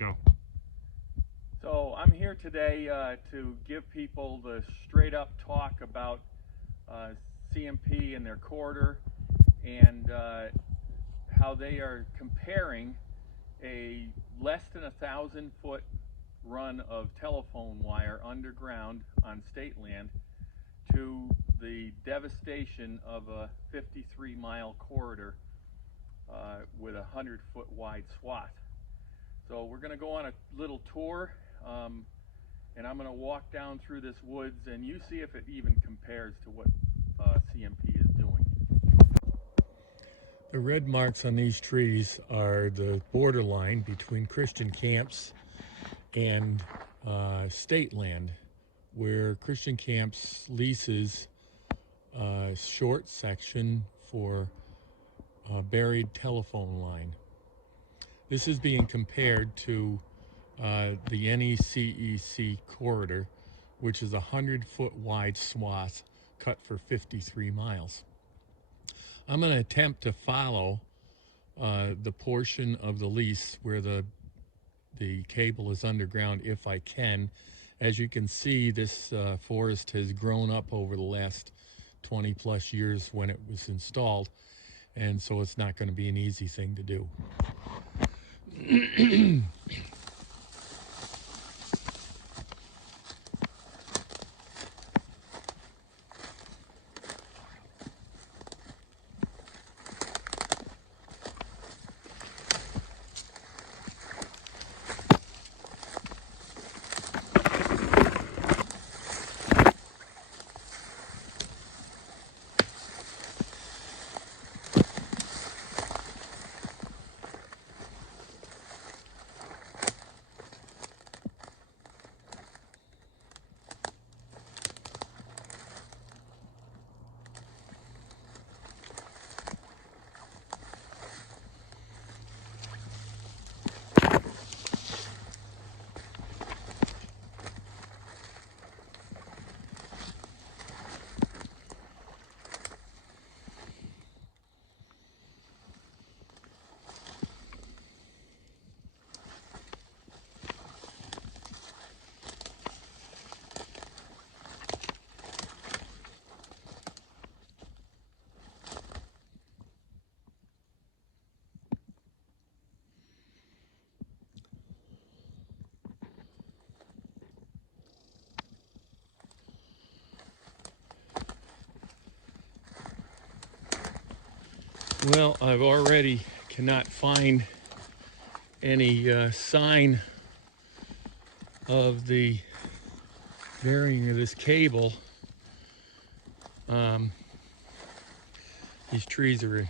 Go. So I'm here today to give people the straight up talk about CMP and their corridor and how they are comparing a less than 1,000-foot run of telephone wire underground on state land to the devastation of a 53-mile corridor with a 100-foot wide swath. So we're going to go on a little tour, and I'm going to walk down through this woods, and you see if it even compares to what CMP is doing. The red marks on these trees are the borderline between Christian camps and state land, where Christian camps leases a short section for a buried telephone line. This is being compared to the NECEC corridor, which is a 100-foot wide swath cut for 53 miles. I'm going to attempt to follow the portion of the lease where the cable is underground if I can. As you can see, this forest has grown up over the last 20 plus years when it was installed, and so it's not going to be an easy thing to do. Well, I've already cannot find any sign of the burying of this cable. These trees are,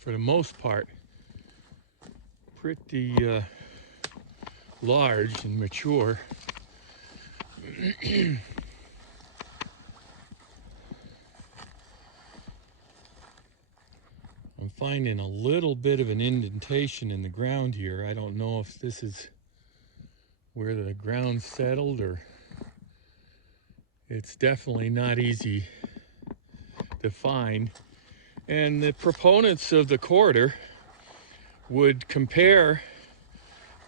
for the most part, pretty large and mature. I'm finding a little bit of an indentation in the ground here. I don't know if this is where the ground settled, or it's definitely not easy to find. And the proponents of the corridor would compare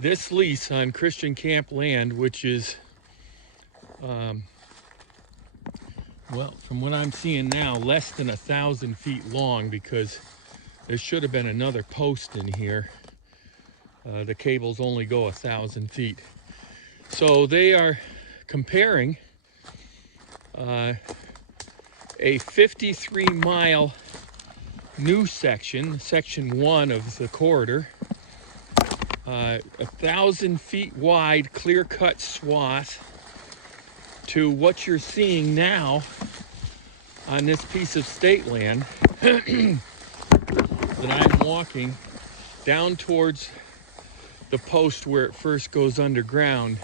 this lease on Christian camp land, which is, well, from what I'm seeing now, less than 1,000 feet long, because there should have been another post in here. The cables only go 1,000 feet. So they are comparing a 53-mile new section, section 1 of the corridor, 1,000 feet wide, clear-cut swath, to what you're seeing now on this piece of state land that I'm walking down towards the post where it first goes underground.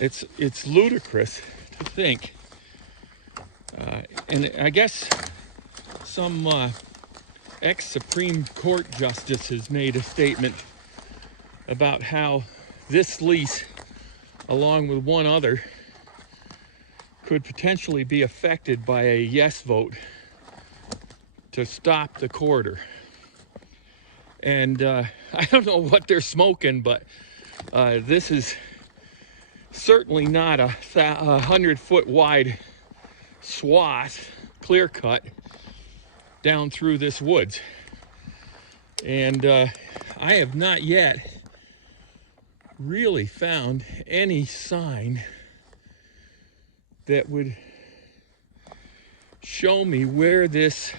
It's ludicrous to think, and I guess some ex-Supreme Court justice has made a statement about how this lease, along with one other, could potentially be affected by a yes vote to stop the corridor. And I don't know what they're smoking, but this is certainly not a 100-foot wide swath, clear cut, down through this woods. And I have not yet really found any sign that would show me where this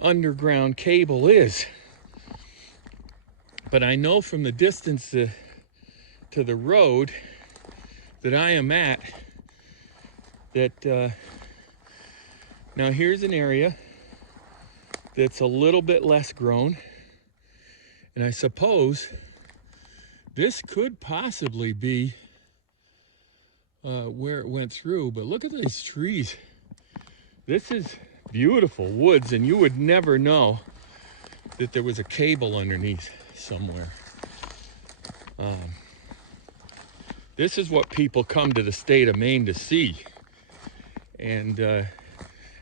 underground cable is. But I know from the distance to the road that I am at that now here's an area that's a little bit less grown, and I suppose this could possibly be where it went through. But look at these trees. This is beautiful woods, and you would never know that there was a cable underneath somewhere. This is what people come to the state of Maine to see, and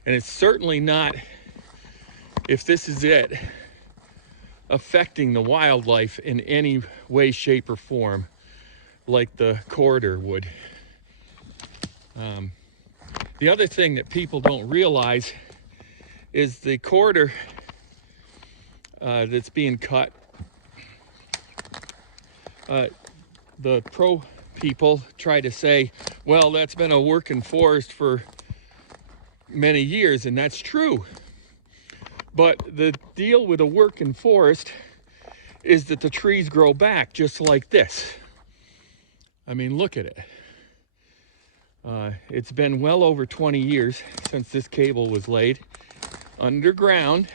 it's certainly not, if this is it, affecting the wildlife in any way, shape, or form like the corridor would. The other thing that people don't realize is the corridor that's being cut. The pro people try to say, well, that's been a working forest for many years, and that's true. But the deal with a working forest is that the trees grow back just like this. I mean, look at it. It's been well over 20 years since this cable was laid underground.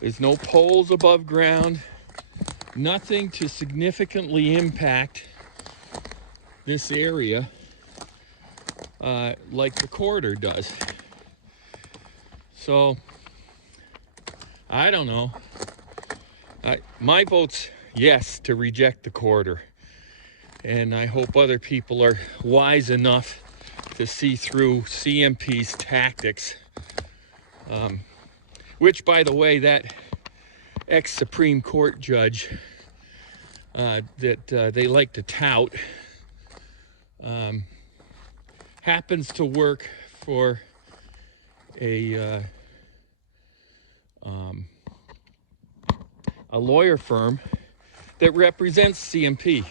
There's no poles above ground, nothing to significantly impact this area like the corridor does. So, I don't know. My vote's yes to reject the corridor. And I hope other people are wise enough to see through CMP's tactics. Which, by the way, that ex-Supreme Court judge that they like to tout happens to work for a lawyer firm that represents CMP.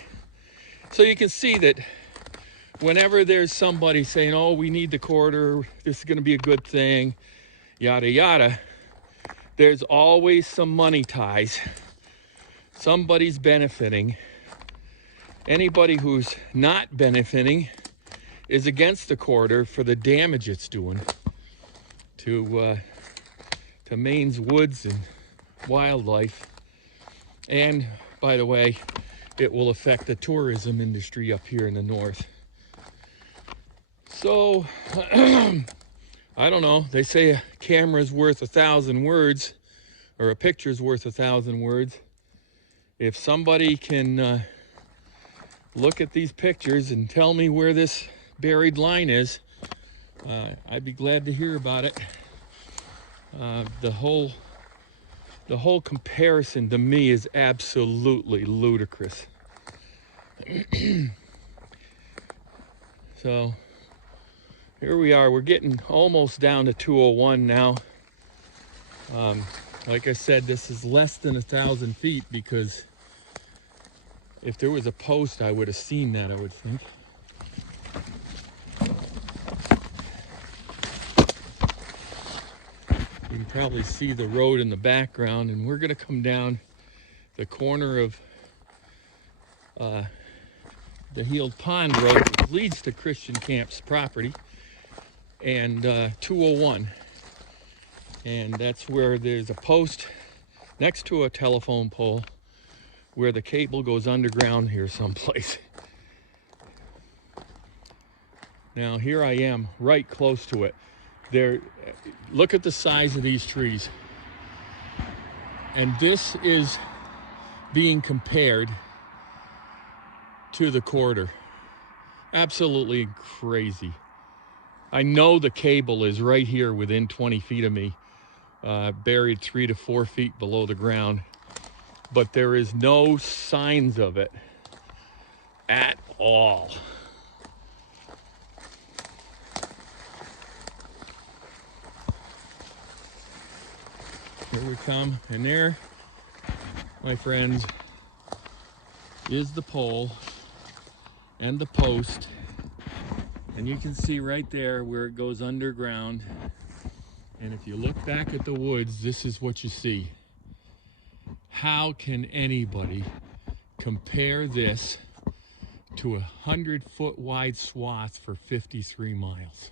So you can see that whenever there's somebody saying, oh, we need the corridor, this is going to be a good thing, yada, yada, there's always some money ties. Somebody's benefiting. Anybody who's not benefiting is against the corridor for the damage it's doing to Maine's woods and wildlife. And, by the way, it will affect the tourism industry up here in the north. So, I don't know. They say a camera's worth 1,000 words, or a picture's worth 1,000 words. If somebody can look at these pictures and tell me where this buried line is, I'd be glad to hear about it. The whole comparison to me is absolutely ludicrous. So here we are. We're getting almost down to 201 now. Like I said, this is less than 1,000 feet, because if there was a post, I would have seen that, I would think. You can probably see the road in the background, and we're going to come down the corner of the Healed Pond Road, which leads to Christian Camp's property, and 201. And that's where there's a post next to a telephone pole where the cable goes underground here someplace. Now here I am, right close to it. There, look at the size of these trees. And this is being compared to the quarter. Absolutely crazy. I know the cable is right here within 20 feet of me, buried 3 to 4 feet below the ground, but there is no signs of it at all. Here we come, and there, my friends, is the pole and the post, and you can see right there where it goes underground. And if you look back at the woods, this is what you see. How can anybody compare this to a 100-foot wide swath for 53 miles?